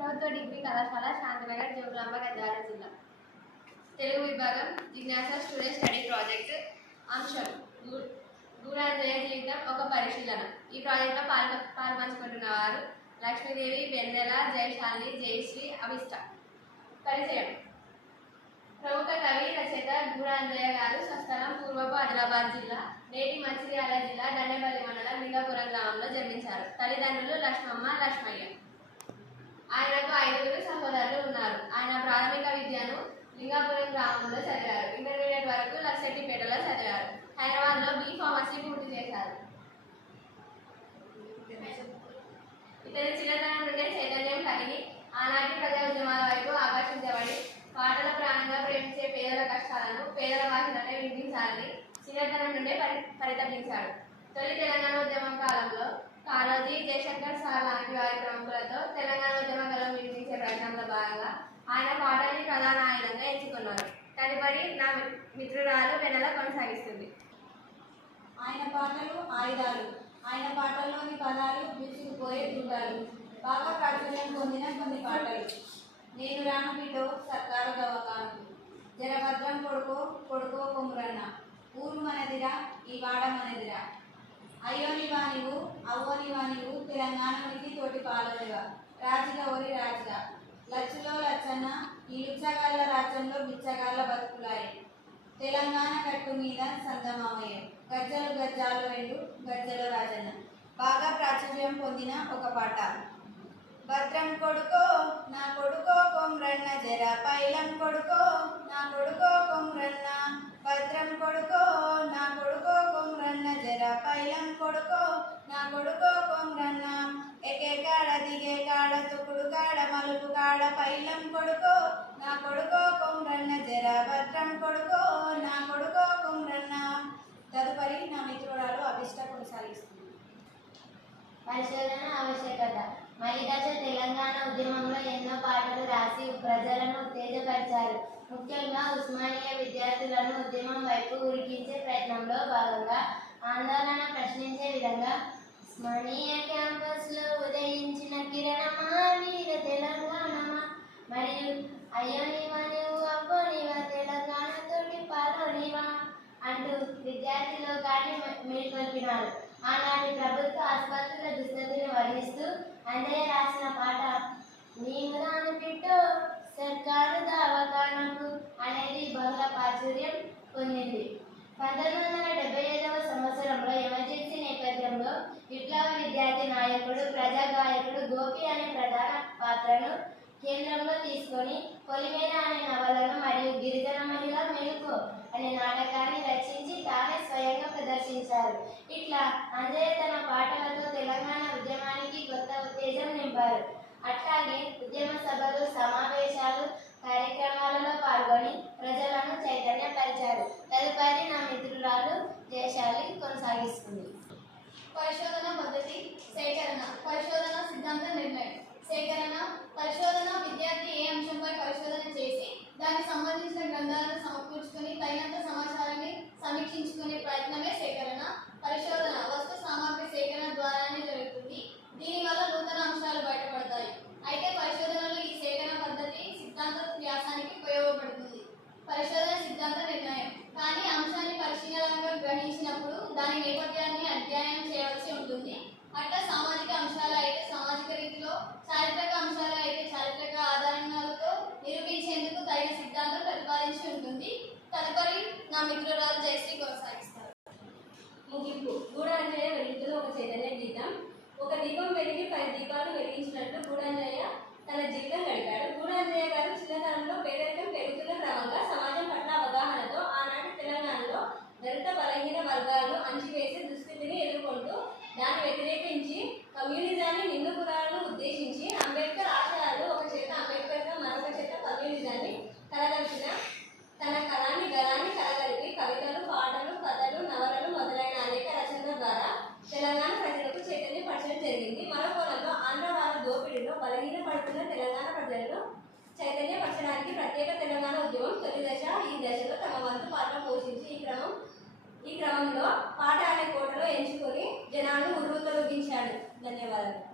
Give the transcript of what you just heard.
ప్రభుత్వ డిగ్రీ కళాశాల శాంతినగర్ జోగులాంబ గద్వాల జిల్లా. తెలుగు విభాగం జిజ్ఞాస స్టూడెంట్ స్టడీ ప్రాజెక్ట్. అంశం గూడాంజనేయ జీవితం ఒక పరిశీలన. ఈ ప్రాజెక్టులో పాల్పంచుకుంటున్న వారు లక్ష్మీదేవి, వెన్నెల, జయశాలిని, జయశ్రీ, అవిష్ట. పరిచయం. ప్రముఖ కవి రచయిత గూడాంజయ్య గారు స్వస్థలం పూర్వపు ఆదిలాబాద్ జిల్లా, నేటి మంచిర్యాల జిల్లా దండేపల్లి మండలం లింగాపురం గ్రామంలో జన్మించారు. తల్లిదండ్రులు లక్ష్మమ్మ, లక్ష్మయ్య. ఆయనకు 5 సహోదరులు ఉన్నారు. ఆయన ప్రాథమిక విద్యను లింగాపురం గ్రామంలో చదివారు. ఇంటర్మీడియట్ వరకు లక్సెట్టిపేటలో చదివారు. హైదరాబాద్లో బి ఫార్మసీ పూర్తి చేశారు. ఇతని చిన్నతనం నుండే చైతన్యం కలిగి ఆనాటి ప్రజా ఉద్యమాల వైపు ఆకర్షించబడి పాటల ప్రాణంగా ప్రేమించే పేదల కష్టాలను పేదల వాహినలే వినిపించాలని చిన్నతనం నుండే పరితపించాడు. తొలి తెలంగాణ ఉద్యమం కాలంలో కాళోజీ, జయశంకర్ సార్ లాంటి వారి ప్రముఖులతో తెలంగాణ ఉద్యమ గలం వినిపించే ప్రయత్నంలో భాగంగా ఆయన పాటల్ని ప్రధాన ఆయుధంగా ఎంచుకున్నారు. తదుపరి నా మిత్రురాలు వెన్నెల కొనసాగిస్తుంది. ఆయన పాటలు ఆయుధాలు. ఆయన పాటల్లోని పదాలు బిగుసుకుపోయే దృఢాలు. బాగా ప్రాచుర్యం పొందిన కొన్ని పాటలు: నేను రాను బిడ్డో సర్కారు దవాఖాను, జరభద్రం కొడుకో కొడుకో కొమురన్న, ఊరు మనదిరా ఈ వాడ మనదిరా, అయ్యోని వానివు అవ్వని వానివు తెలంగాణనికి తోటి పాలలుగా, రాజుగా ఓరి రాజుగా, లచ్చులో లచ్చన్న ఈ లుచ్చగాళ్ళ రాజ్యంలో బిచ్చగాళ్ళ బతుకులాయి, తెలంగాణ కట్టు మీద సందమామయ్య, గజ్జలు గజ్జాలు వెళ్ళు గజ్జల రాజన్న. బాగా ప్రాచుర్యం పొందిన ఒక పాట: భద్రం కొడుకో నా కొడుకో కొమ్రన్న, జర పైలం కొడుకో నా కొడుకో కొమ్రన్న, భద్రం కొడుకో నా కొడుకో కొమ్రన్న, జర పైలం కొడుకో నా కొడుకో కొమ్రన్న, ఎకే కాడ దిగే కాడ తుకుడు కాడ మలుపు కాడ పైలం కొడుకో నా కొడుకో కొమ్రన్న, జర భద్రం కొడుకో నా కొడుకో కొమ్రన్న. తదుపరి నా మిత్రురాలు అభిష్ట కొనసాగిస్తుంది. పరిశోధన ఆవశ్యకత. మలిదశ తెలంగాణ ఉద్యమంలో ఎన్నో పాటలు రాసి ప్రజలను ఉత్తేజపరిచారు. ముఖ్యంగా ఉస్మానియా విద్యార్థులను ఉద్యమం వైపు ఉరికించే ప్రయత్నంలో భాగంగా ఆందోళన ప్రశ్నించే విధంగా ఉస్మానియా క్యాంపస్లో ఉదయించిన కిరణమా వీర తెలంగాణమా, మరియు అయ్యోనివా నువ్వు అవ్వనివా తెలంగాణతోటి పాలోనివా అంటూ విద్యార్థి లోకాన్ని మేల్కొల్పినారు. ఆనాటి ప్రభుత్వ ఆసుపత్రుల దుస్థితిని వర్ణిస్తూ అంజయ్య రాసిన పాట నీవు రాను బిడ్డో సర్కారు దవాఖానకు అనేది బహుళ ప్రాచుర్యం పొందింది. 1975వ సంవత్సరంలో ఎమర్జెన్సీ నేపథ్యంలో విప్లవ విద్యార్థి నాయకుడు, ప్రజాగాయకుడు గోపి అనే ప్రధాన పాత్రను కేంద్రంలో తీసుకొని పొలిమేర అనే నవలను మరియు గిరిజన మహిళ మెలుకో అనే నాటకాన్ని రచించి తానే స్వయంగా ప్రదర్శించారు. ఇట్లా అంజయ్య తన పాటలతో తెలంగాణ ఉద్యమానికి కొత్త ఉత్తేజం నింపారు. అట్లాగే ఉద్యమ సభలు, సమావేశాలు, కార్యక్రమాలలో పాల్గొని ప్రజలను చైతన్యపరిచారు. తదుపరి నా మిత్రురాలు జయశాలి కొనసాగిస్తుంది. పరిశోధన పద్ధతి. సేకరణ. పరిశోధన సిద్ధాంత నిర్ణయం. సేకరణ. పరిశోధన విద్యార్థి ఏ అంశంపై పరిశోధన చేసి దానికి సంబంధించిన గ్రంథాలను సమకూర్చుకుని తగినంత సమాచారాన్ని సమీక్షించుకునే ప్రయత్నమే సేకరణ. పరిశోధన వస్తు సామగ్రి సేకరణ ద్వారానే జరుగుతుంది. దీనివల్ల నూతన అంశాలు బయటపడతాయి. అయితే పరిశోధనలో ఈ సేకరణ పద్ధతి సిద్ధాంత వ్యాసానికి ఉపయోగపడుతుంది. పరిశోధన సిద్ధాంత నిర్ణయం. కానీ అంశాన్ని పరిశీలనగా గ్రహించినప్పుడు దాని నేపథ్యాన్ని అధ్యయనం చేయవలసి ఉంటుంది. అట్లా సామాజిక అంశాలు అయితే సామాజిక రీతిలో, చారిత్రక అంశాలు అయితే చారిత్రక ఆధారాలతో నిరూపించేందుకు తగిన సిద్ధాంతం ప్రతిపాదించి ఉంటుంది. తదుపరి నా మిత్రురాలు జయశ్రీ కొనసాగిస్తారు. ముగింపు. గూడాంజయ్య వెలుగుతున్న ఒక చైతన్య గీతం. ఒక దీపం వెలిగి 10 దీపాలు వెలిగించినట్లు గూడాంజయ్య తన జీవితం గడిపాడు. గూడాంజయ్య గారు చిన్నతనంలో పేదరికం పెరుగుతున్న క్రమంగా సమాజం పట్ల అవగాహనతో ఆనాటి తెలంగాణలో దళిత బలహీన వర్గాలను అణచివేసే దుస్థితిని ఎదుర్కొంటూ దాన్ని వ్యతిరేకించి కమ్యూనిజాన్ని, నిండు కులాలను ఉద్దేశించి అంబేద్కర్ ఆశయాలు ఒక చేత అంబేద్కర్గా మరొక చేత కమ్యూనిజాన్ని కలగలిపిన తన కళాన్ని గలాన్ని కలగలిపి కవితలు, పాటలు, కథలు, నవలలు మొదలైన అనేక రచనల ద్వారా తెలంగాణ ప్రజలకు చైతన్యపరచడం జరిగింది. మరో కోణంలో ఆంధ్ర వాళ్ళ దోపిడీలో బలహీనపడుతున్న తెలంగాణ ప్రజలను చైతన్యపరచడానికి ప్రత్యేక తెలంగాణ ఉద్యమం తొలి దశ, ఈ దశలో తమ వంతు పాత్ర పోషించి ఈ క్రమంలో పాట అనే కోటలో ఎంచుకొని జనాలను ఉర్రూతలొగించాడు. ధన్యవాదాలు.